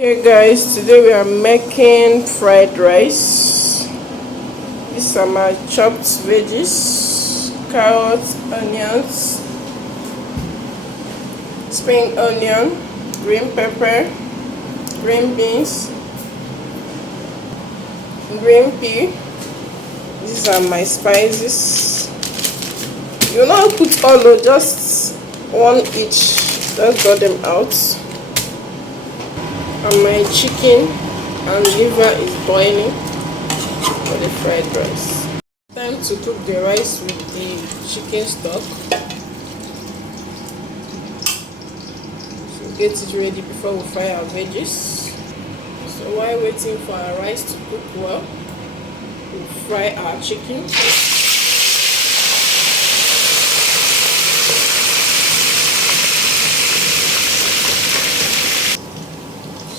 Hey guys, today we are making fried rice. These are my chopped veggies, carrots, onions, spring onion, green pepper, green beans, green pea. These are my spices. You will not put all of just one each. Just got them out. And my chicken and liver is boiling for the fried rice. Time to cook the rice with the chicken stock. So get it ready before we fry our veggies. So while waiting for our rice to cook well, we'll fry our chicken.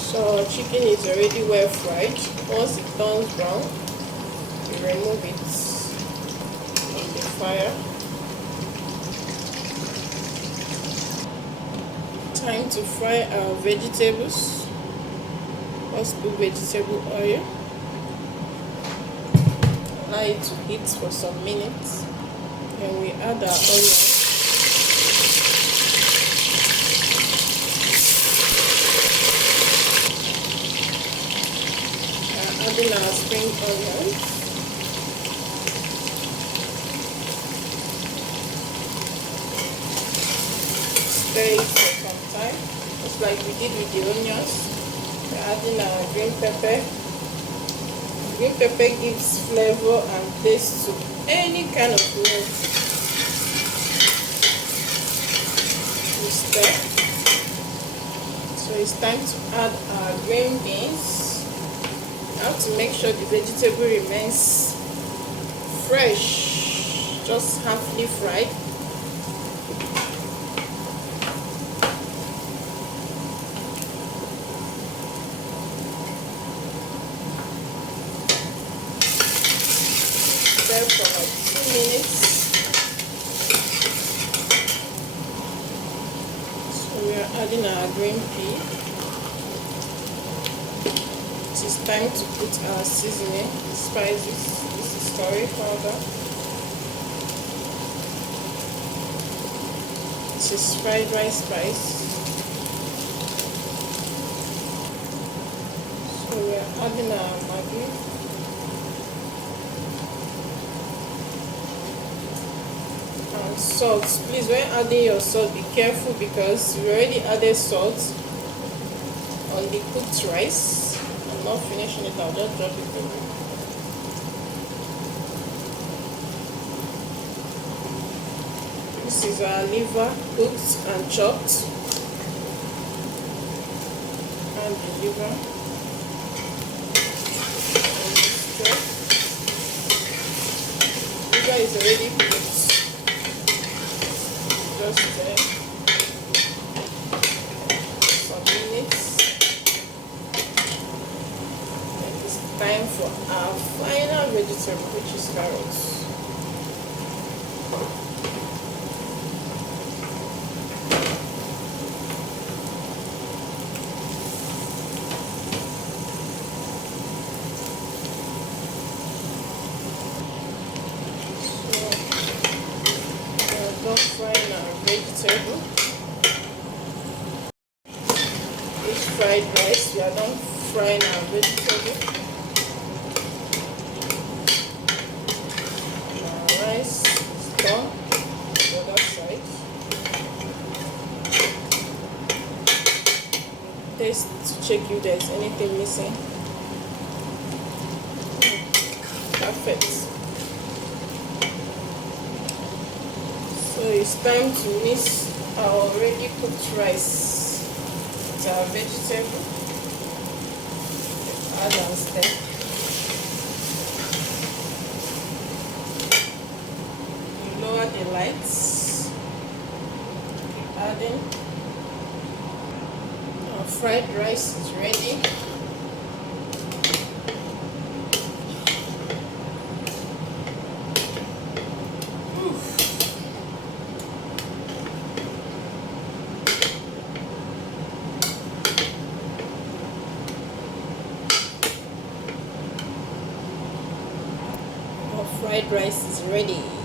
So our chicken is already well fried. Once it turns brown, we remove it from the fire. Time to fry our vegetables. Let's put vegetable oil. Allow it to heat for some minutes. Then we add our onion. Adding our spring onions. Stir it for some time, just like we did with the onions. We're adding our green pepper. Green pepper gives flavor and taste to any kind of meal. We stir. So it's time to add our green beans. Now to make sure the vegetable remains fresh, just halfly fried. Stir for like 2 minutes. So we are adding our green pea. It's time to put our seasoning, spices. This is curry powder. This is fried rice spice. So we are adding our maggi. And salt. Please, when adding your salt, be careful because we already added salt on the cooked rice. Not finishing it, I'll just drop it in. This is our liver cooked and chopped. And the liver. Liver is already cooked. Just there. Some minutes. Time for our final vegetable, which is carrots. So we are done frying our vegetable. This fried rice, we are done frying our vegetable. Rice is done. The other side. Taste to check if there's anything missing. Perfect. So it's time to mix our already cooked rice with our vegetable. Add and stir. Lower the lights. Keep adding. Our fried rice is ready. fried rice is ready.